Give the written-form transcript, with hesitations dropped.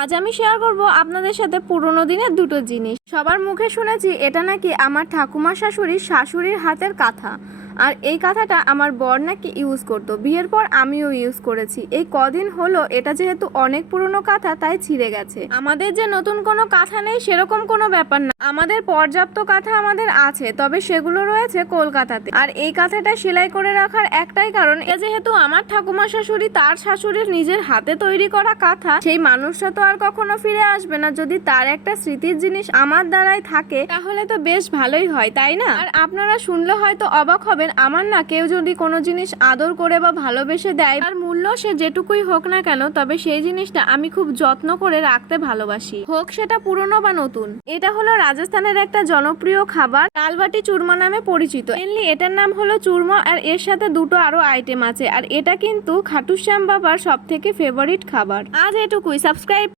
আজ আমি শেয়ার করব আপনাদের সাথে পুরোনো দিনের দুটো জিনিস। সবার মুখে শুনেছি এটা নাকি আমার ঠাকুমা শাশুড়ির হাতের কাঁথা, আর এই কাঁথাটা আমার বর নাকি ইউজ করতো। বিয়ের পর আমিও ইউজ করেছি। এই কদিন হলো এটা যেহেতু অনেক পুরনো কাঁথা তাই ছিঁড়ে গেছে। আমাদের যে নতুন কোনো কাঁথা নেই সেরকম কোনো ব্যাপার না, আমাদের পর্যাপ্ত কাঁথা আমাদের আছে, তবে সেগুলো রয়েছে কলকাতাতে। আর এই কাঁথাটা সেলাই করে রাখার একটাই কারণ, এটা যেহেতু আমার ঠাকুমা শাশুড়ি তার শাশুড়ির নিজের হাতে তৈরি করা কাঁথা, সেই মানুষটা তো আর কখনো ফিরে আসবে না। যদি তার একটা স্মৃতির জিনিস আমার দ্বারাই থাকে তাহলে তো বেশ ভালোই হয়, তাই না? আর আপনারা শুনলে হয়তো অবাক হবেন, আমার না কেউ যদি কোনো জিনিস আদর করে বা ভালোবেসে দেয়, তার মূল্য সে যেটুকুই হোক না কেন, তবে সেই জিনিসটা আমি খুব যত্ন করে রাখতে ভালোবাসি, হোক সেটা পুরনো বা নতুন। এটা হলো রাজস্থানের একটা জনপ্রিয় খাবার, ডালবাটি চুরমা নামে পরিচিত। মেনলি এটার নাম হলো চুরমা, আর এর সাথে দুটো আরো আইটেম আছে। আর এটা কিন্তু খাটু শ্যাম বাবার সব থেকে ফেভারিট খাবার। আজ এটুকুই। সাবস্ক্রাইব